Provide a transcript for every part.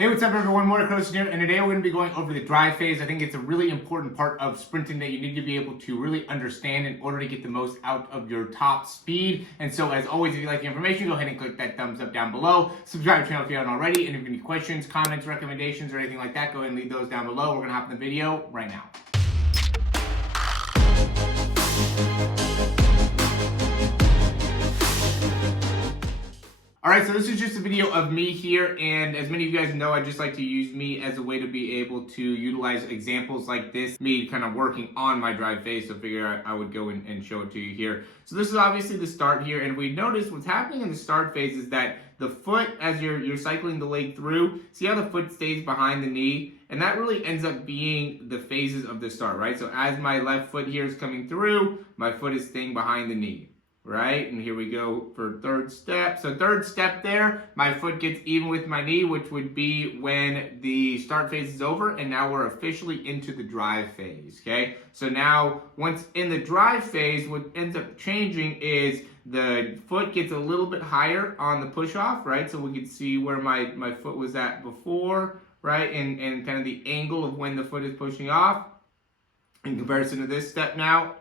Hey, what's up everyone? Morey Croson here, and today we're going to be going over the drive phase. I think it's a really important part of sprinting that you need to be able to really understand in order to get the most out of your top speed. And so as always, if you like the information, go ahead and click that thumbs up down below. Subscribe to the channel if you haven't already, and if you have any questions, comments, recommendations, or anything like that, go ahead and leave those down below. We're going to hop in the video right now. Alright, so this is just a video of me here, and as many of you guys know, I just like to use me as a way to be able to utilize examples like this, me kind of working on my drive phase, so figure I would go and show it to you here. So this is obviously the start here, and we notice what's happening in the start phase is that the foot, as you're cycling the leg through, see how the foot stays behind the knee? And that really ends up being the phases of the start, right? So as my left foot here is coming through, my foot is staying behind the knee. Right, and here we go for third step. So third step there, my foot gets even with my knee, which would be when the start phase is over, and now we're officially into the drive phase, okay? So now, once in the drive phase, what ends up changing is the foot gets a little bit higher on the push-off, right? So we can see where my foot was at before, right? And kind of the angle of when the foot is pushing off in comparison to this step now.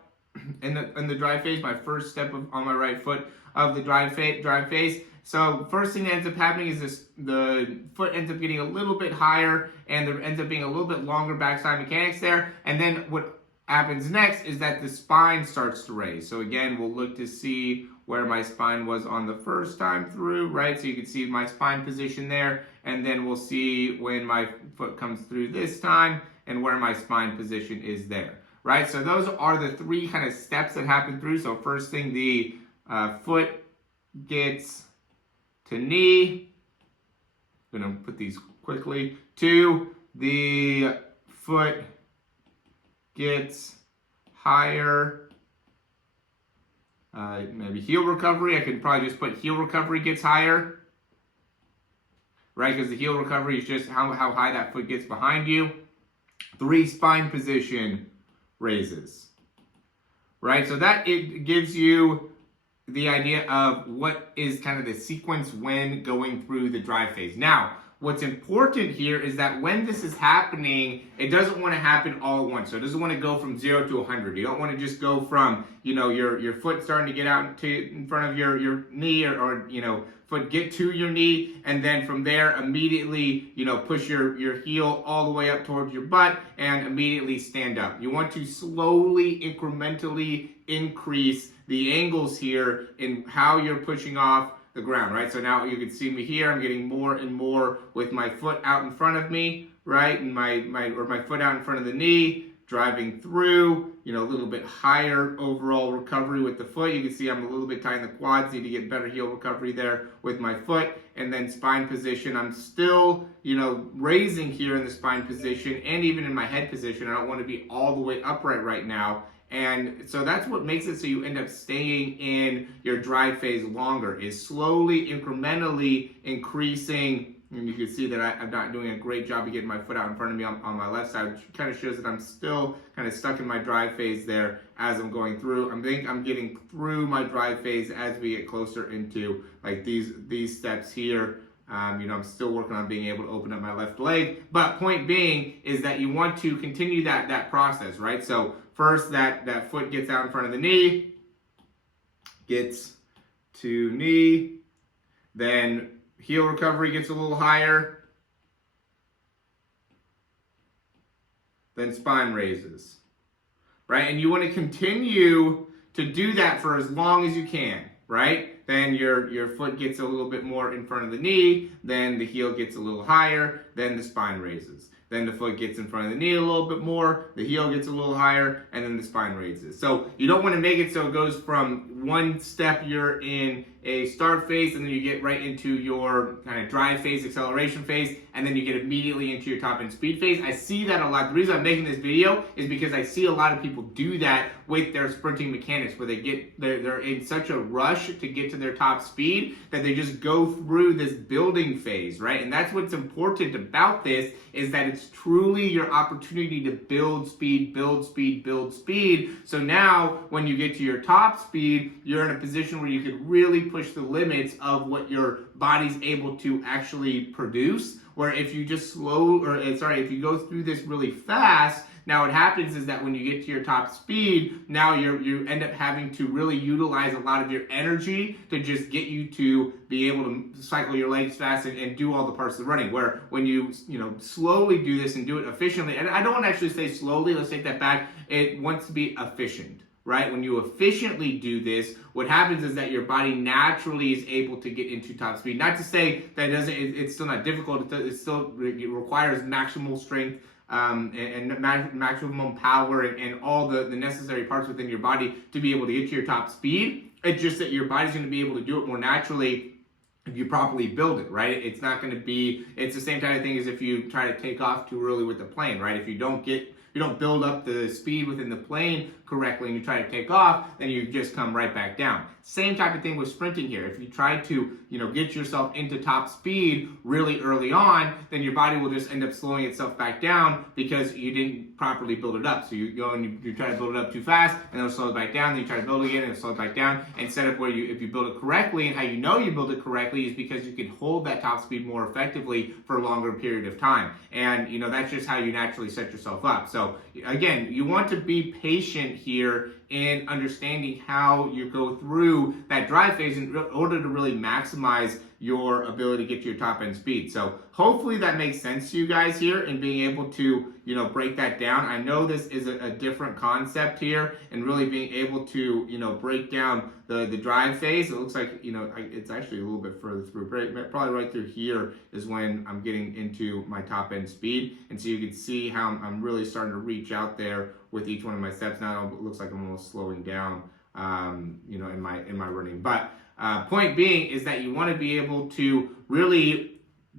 In the drive phase, my first step on my right foot of the drive phase. So first thing that ends up happening is the foot ends up getting a little bit higher, and there ends up being a little bit longer backside mechanics there. And then what happens next is that the spine starts to raise. So again, we'll look to see where my spine was on the first time through, right? So you can see my spine position there, and then we'll see when my foot comes through this time and where my spine position is there. Right, so those are the three kind of steps that happen through. So first thing, the foot gets to knee. I'm going to put these quickly. 2, the foot gets higher. Maybe heel recovery. I could probably just put heel recovery gets higher. Right, because the heel recovery is just how high that foot gets behind you. 3, spine position raises, right? So that it gives you the idea of what is kind of the sequence when going through the drive phase. Now, what's important here is that when this is happening, it doesn't want to happen all at once. So it doesn't want to go from 0 to 100. You don't want to just go from, your foot starting to get out in front of your knee or foot get to your knee, and then from there immediately, push your heel all the way up towards your butt and immediately stand up. You want to slowly, incrementally increase the angles here in how you're pushing off the ground, right? So now you can see me here, I'm getting more and more with my foot out in front of me, right? And my foot out in front of the knee, driving through, a little bit higher overall recovery with the foot. You can see I'm a little bit tight in the quads, need to get better heel recovery there with my foot. And then spine position, I'm still, raising here in the spine position and even in my head position. I don't want to be all the way upright right now. And so that's what makes it so you end up staying in your drive phase longer, is slowly, incrementally increasing. And you can see that I'm not doing a great job of getting my foot out in front of me on my left side, which kind of shows that I'm still kind of stuck in my drive phase there as I'm going through. I think I'm getting through my drive phase as we get closer into like these steps here. I'm still working on being able to open up my left leg. But point being is that you want to continue that process, right? So first that foot gets out in front of the knee, gets to knee, then heel recovery gets a little higher, then spine raises, right? And you want to continue to do that for as long as you can, right? Then your foot gets a little bit more in front of the knee, then the heel gets a little higher, then the spine raises. Then the foot gets in front of the knee a little bit more, the heel gets a little higher, and then the spine raises. So you don't want to make it so it goes from one step you're in a start phase, and then you get right into your kind of drive phase, acceleration phase, and then you get immediately into your top end speed phase. I see that a lot. The reason I'm making this video is because I see a lot of people do that with their sprinting mechanics, where they're in such a rush to get to their top speed that they just go through this building phase, right? And that's what's important about this, is that it's truly your opportunity to build speed, build speed, build speed. So now when you get to your top speed, you're in a position where you can really push the limits of what your body's able to actually produce, where if you just if you go through this really fast, now what happens is that when you get to your top speed, now you end up having to really utilize a lot of your energy to just get you to be able to cycle your legs fast and do all the parts of the running. Where when you slowly do this and do it efficiently, and I don't want to actually say slowly, let's take that back. It wants to be efficient. Right? When you efficiently do this, what happens is that your body naturally is able to get into top speed. Not to say that it's still not difficult. It still requires maximal strength and maximum power and all the necessary parts within your body to be able to get to your top speed. It's just that your body's going to be able to do it more naturally if you properly build it, right? It's not going to be, it's the same kind of thing as if you try to take off too early with the plane, right? If you don't build up the speed within the plane correctly and you try to take off, then you just come right back down. Same type of thing with sprinting here. If you try to, get yourself into top speed really early on, then your body will just end up slowing itself back down because you didn't properly build it up. So you go and you try to build it up too fast and it'll slow it back down, then you try to build it again and it'll slow it back down. Instead of if you build it correctly, and how you know you build it correctly is because you can hold that top speed more effectively for a longer period of time. And that's just how you naturally set yourself up. So again, you want to be patient here in understanding how you go through that drive phase in order to really maximize your ability to get to your top end speed. So hopefully that makes sense to you guys here and being able to, break that down. I know this is a different concept here and really being able to, break down the drive phase. It looks like, it's actually a little bit further through, probably right through here is when I'm getting into my top end speed. And so you can see how I'm really starting to reach out there with each one of my steps. Now it looks like I'm almost slowing down, in my running. But point being is that you want to be able to really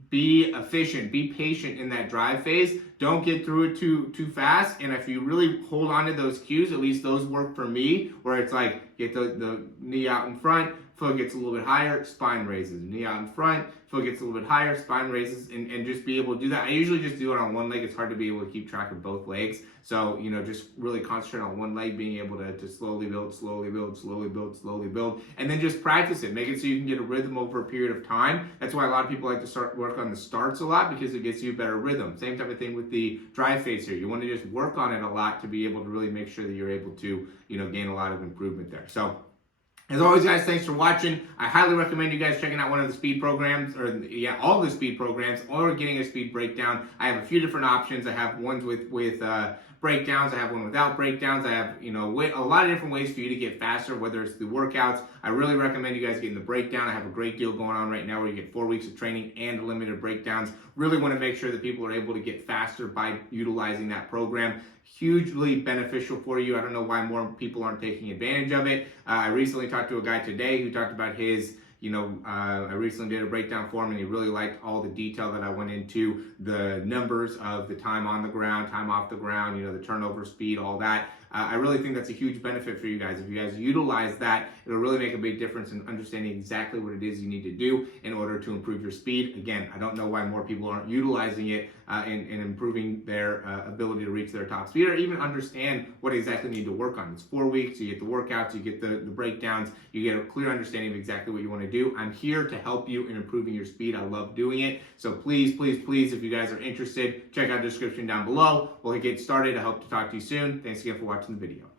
be efficient, be patient in that drive phase. Don't get through it too fast. And if you really hold on to those cues, at least those work for me, where it's like get the knee out in front, foot gets a little bit higher, spine raises, knee out in front, foot gets a little bit higher, spine raises, and just be able to do that. I usually just do it on one leg. It's hard to be able to keep track of both legs. So, just really concentrate on one leg, being able to slowly build, slowly build, slowly build, slowly build, and then just practice it. Make it so you can get a rhythm over a period of time. That's why a lot of people like to work on the starts a lot, because it gets you a better rhythm. Same type of thing with the drive phase here. You want to just work on it a lot to be able to really make sure that you're able to, gain a lot of improvement there. So, as always, guys, thanks for watching. I highly recommend you guys checking out one of the speed programs, all the speed programs, or getting a speed breakdown. I have a few different options. I have ones with breakdowns. I have one without breakdowns. I have, a lot of different ways for you to get faster, whether it's through workouts. I really recommend you guys getting the breakdown. I have a great deal going on right now where you get 4 weeks of training and limited breakdowns. Really want to make sure that people are able to get faster by utilizing that program. Hugely beneficial for you. I don't know why more people aren't taking advantage of it. I recently talked to a guy today who talked about his, I recently did a breakdown for him and he really liked all the detail that I went into, the numbers of the time on the ground, time off the ground, the turnover speed, all that. I really think that's a huge benefit for you guys. If you guys utilize that, it'll really make a big difference in understanding exactly what it is you need to do in order to improve your speed. Again, I don't know why more people aren't utilizing it and improving their ability to reach their top speed or even understand what exactly you need to work on. It's 4 weeks, you get the workouts, you get the breakdowns, you get a clear understanding of exactly what you want to do. I'm here to help you in improving your speed. I love doing it. So please, please, please, if you guys are interested, check out the description down below. We'll get started. I hope to talk to you soon. Thanks again for watching the video.